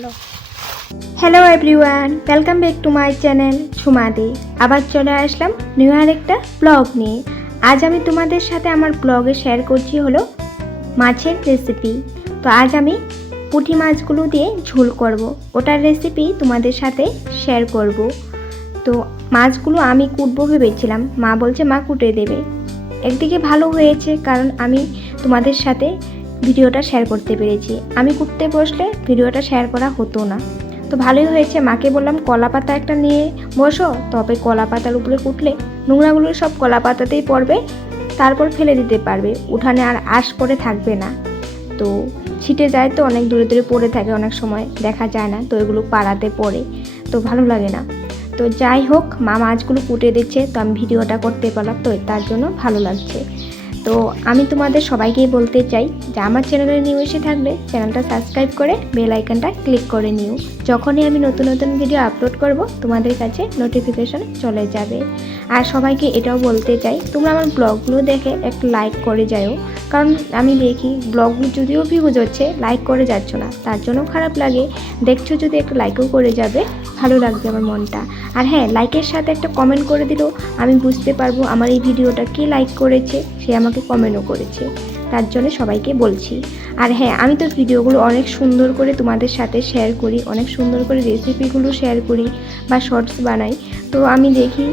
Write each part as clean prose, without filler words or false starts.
ভালো। Hello everyone, welcome back to my channel Jhumadi. আবার চলে আসলাম নিউ একটা ব্লগ নিয়ে। আজ আমি তোমাদের সাথে আমার ব্লগে শেয়ার করছি হলো মাছের রেসিপি। তো আজ আমি পুঁটি মাছগুলো দিয়ে ঝোল করব, ওটার রেসিপি তোমাদের সাথে শেয়ার করব। তো মাছগুলো আমি কুটবো ভেবেছিলাম, মা বলছে মা কুটে দেবে। একদিকে ভালো হয়েছে, কারণ আমি তোমাদের সাথে ভিডিওটা শেয়ার করতে পেরেছি। আমি কুটতে বসলে ভিডিওটা শেয়ার করা হতো না। তো ভালোই হয়েছে, মাকে বললাম কলা পাতা একটা নিয়ে বসো, তবে কলা পাতার উপরে কুটলে নোংরাগুলো সব কলা পাতাতেই পড়বে, তারপর ফেলে দিতে পারবে, উঠানে আর আশ পড়ে থাকবে না। তো ছিটে যায়, তো অনেক দূরে দূরে পড়ে থাকে, অনেক সময় দেখা যায় না, তো এগুলো পাড়াতে পড়ে, তো ভালো লাগে না। তো যাই হোক, মা মাছগুলো কুটে দিচ্ছে, তো আমি ভিডিওটা করতে পারলাম, তো তার জন্য ভালো লাগছে। তো আমি তোমাদের সবাইকেই বলতে চাই যে আমার চ্যানেলে নিউ এসে থাকলে চ্যানেলটা সাবস্ক্রাইব করে বেল আইকনটা ক্লিক করে নিও। যখনই আমি নতুন নতুন ভিডিও আপলোড করব তোমাদের কাছে নোটিফিকেশন চলে যাবে। আর সবাইকে এটাও বলতে চাই, তোমরা আমার ব্লগগুলো দেখে একটু লাইক করে যাও, কারণ আমি দেখি ব্লগগুলো যদিও ভিউজ হচ্ছে, লাইক করে যাচ্ছ না, তার জন্য খারাপ লাগে। দেখছো যদি একটু লাইকও করে যাবে, ভালো লাগবে আমার মনটা। আর হ্যাঁ, লাইকের সাথে একটা কমেন্ট করে দিলেও আমি বুঝতে পারবো আমার এই ভিডিওটা কে লাইক করেছে, সে আমাকে কমেন্টও করেছে, তার জন্য সবাইকে বলছি। আর হ্যাঁ, আমি তো ভিডিওগুলো অনেক সুন্দর করে তোমাদের সাথে শেয়ার করি, অনেক সুন্দর করে রেসিপিগুলো শেয়ার করি বা শর্টস বানাই, তো আমি দেখি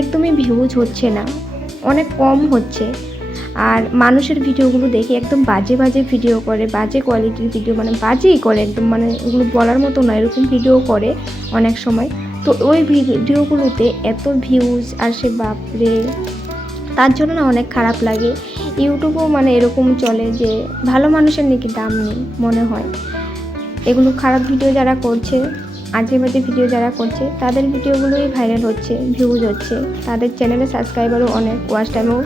একদমই ভিউজ হচ্ছে না, অনেক কম হচ্ছে। আর মানুষের ভিডিওগুলো দেখি একদম বাজে বাজে ভিডিও করে, বাজে কোয়ালিটির ভিডিও, মানে বাজেই করে একদম, মানে ওগুলো বলার মতো নয়, এরকম ভিডিও করে অনেক সময়। তো ওই ভিডিওগুলোতে এত ভিউজ আসে, বাপরে, তার জন্য না অনেক খারাপ লাগে। ইউটিউবেও মানে এরকম চলে যে ভালো মানুষের নাকি দাম নেই মনে হয়। এগুলো খারাপ ভিডিও যারা করছে, আজে বাজে ভিডিও যারা করছে, তাদের ভিডিওগুলোই ভাইরাল হচ্ছে, ভিউজ হচ্ছে, তাদের চ্যানেলে সাবস্ক্রাইবারও অনেক, ওয়াচ টাইমও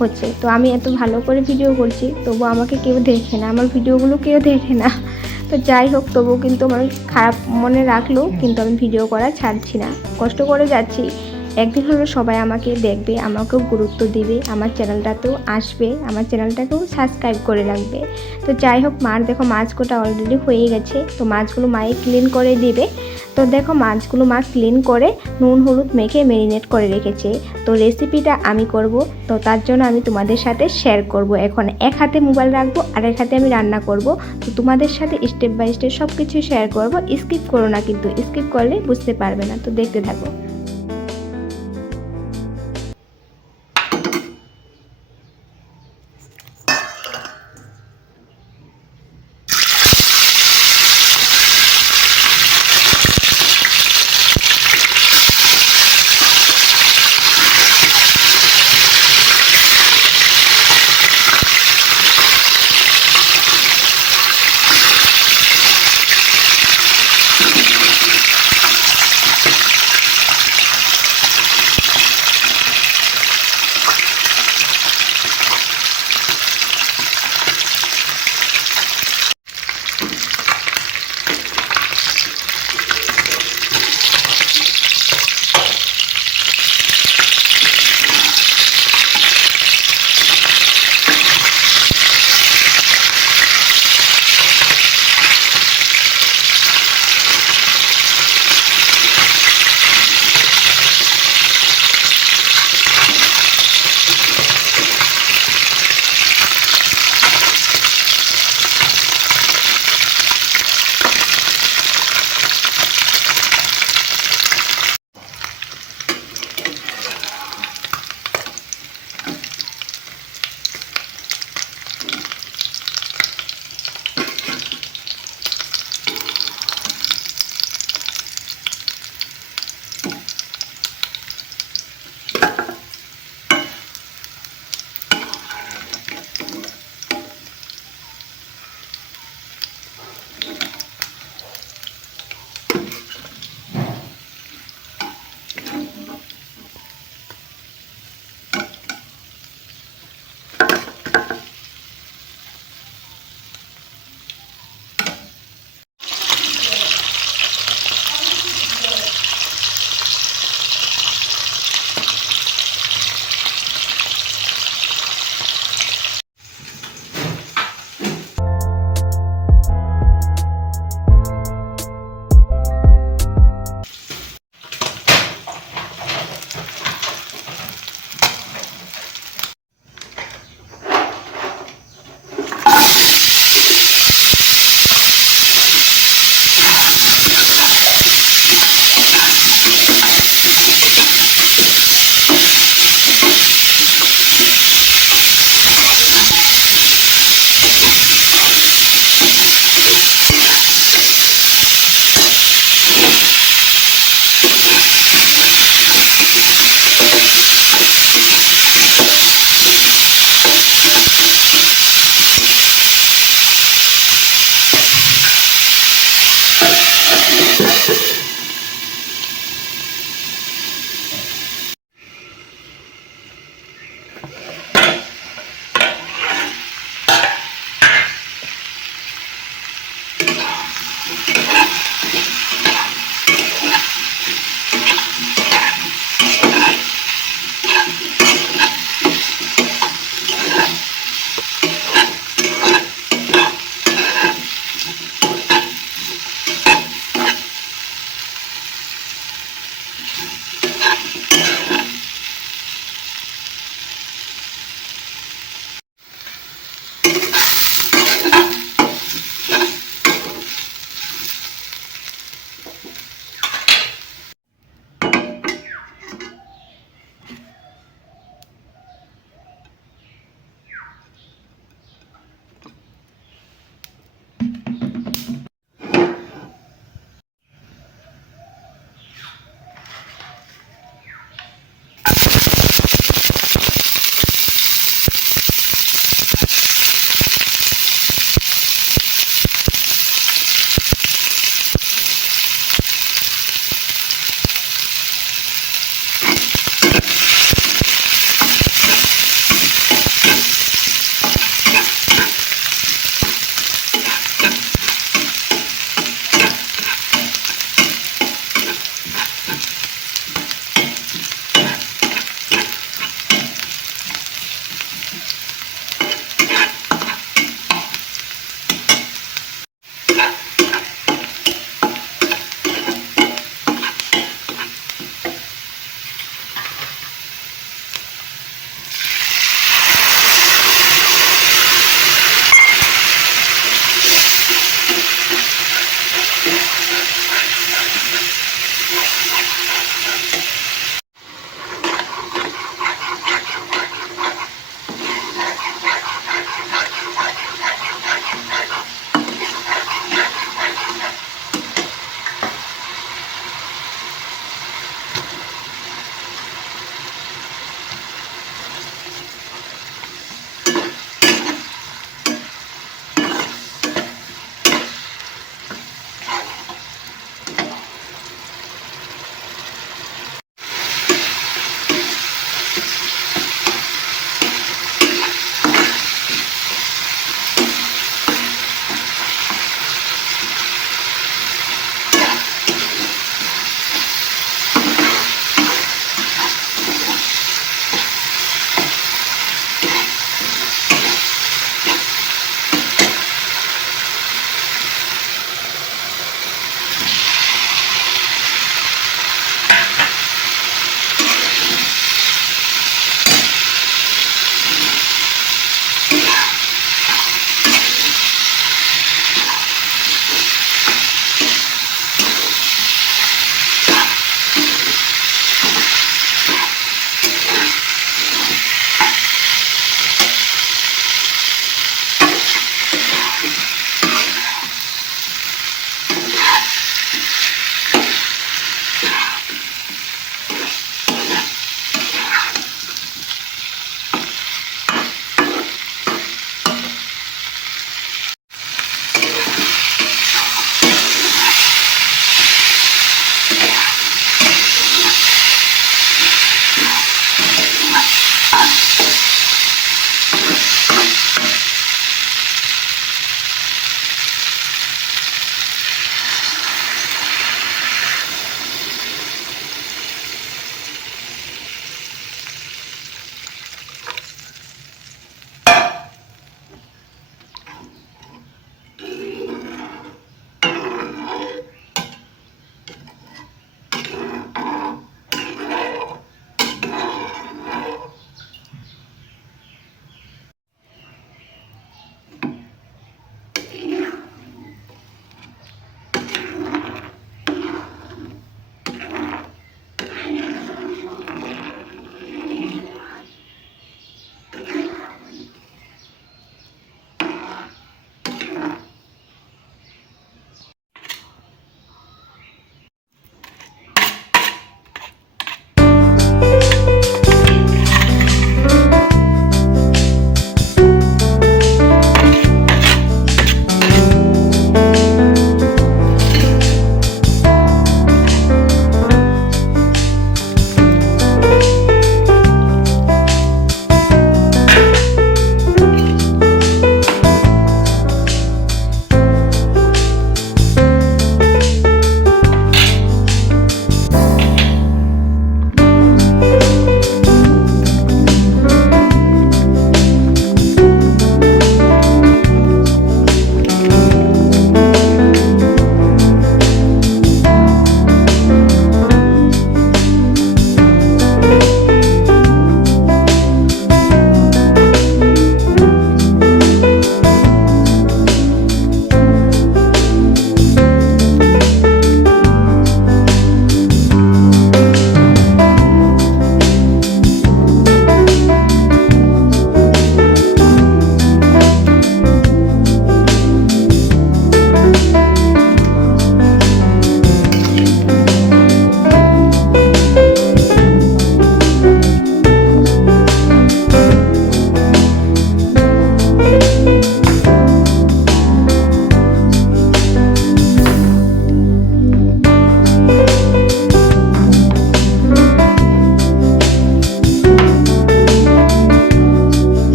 হচ্ছে। তো আমি এত ভালো করে ভিডিও করছি, তবু আমাকে কেউ দেখে না, আমার ভিডিওগুলো কেউ দেখে না। তো যাই হোক, তবুও কিন্তু আমার খারাপ মনে রাখলেও কিন্তু আমি ভিডিও করা ছাড়ছি না, কষ্ট করে যাচ্ছি। একদিন হলো সবাই আমাকে দেখবে, আমাকেও গুরুত্ব দিবে, আমার চ্যানেলটাতেও আসবে, আমার চ্যানেলটাকেও সাবস্ক্রাইব করে রাখবে। তো যাই হোক, মার দেখো মাছ কোটা অলরেডি হয়ে গেছে, তো মাছগুলো মায়ে ক্লিন করে দিবে। তো দেখো মাছগুলো মা ক্লিন করে নুন হলুদ মেখে ম্যারিনেট করে রেখেছে। তো রেসিপিটা আমি করব, তো তার জন্য আমি তোমাদের সাথে শেয়ার করব। এখন এক হাতে মোবাইল রাখবো আর এক হাতে আমি রান্না করব, তো তোমাদের সাথে স্টেপ বাই স্টেপ সব কিছু শেয়ার করব। স্কিপ করো না কিন্তু, স্কিপ করলে বুঝতে পারবে না, তো দেখতে থাকো।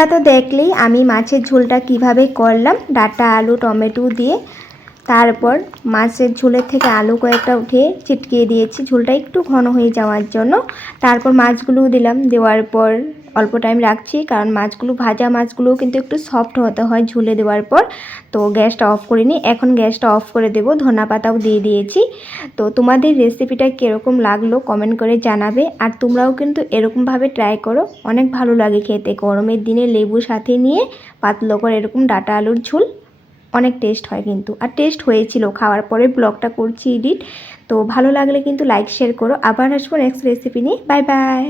তোমরা তো দেখলেই আমি মাছের ঝোলটা কিভাবে করলাম, ডাঁটা আলু টমেটো দিয়ে। তারপর মাছের ঝোলের থেকে আলু কয়েকটা উঠে ছিটকিয়ে দিয়েছি ঝোলটা একটু ঘন হয়ে যাওয়ার জন্য। তারপর মাছগুলোও দিলাম, দেওয়ার পর অল্প টাইম রাখছি, কারণ মাছগুলো ভাজা মাছগুলোও কিন্তু একটু সফট হতে হয় ঝোলে দেওয়ার পর। তো গ্যাসটা অফ করিনি, এখন গ্যাসটা অফ করে দেব। ধনা পাতাও দিয়ে দিয়েছি। তো তোমাদের রেসিপিটা কীরকম লাগলো কমেন্ট করে জানাবে। আর তোমরাও কিন্তু এরকমভাবে ট্রাই করো, অনেক ভালো লাগে খেতে। গরমের দিনে লেবু সাথে নিয়ে পাতলো করে এরকম ডাঁটা আলুর ঝোল অনেক টেস্ট হয় কিন্তু। আর টেস্ট হয়েছিল, খাওয়ার পরে ব্লগটা করছি এডিট। তো ভালো লাগলে কিন্তু লাইক শেয়ার করো। আবার আসবো নেক্সট রেসিপি নিয়ে। Bye bye.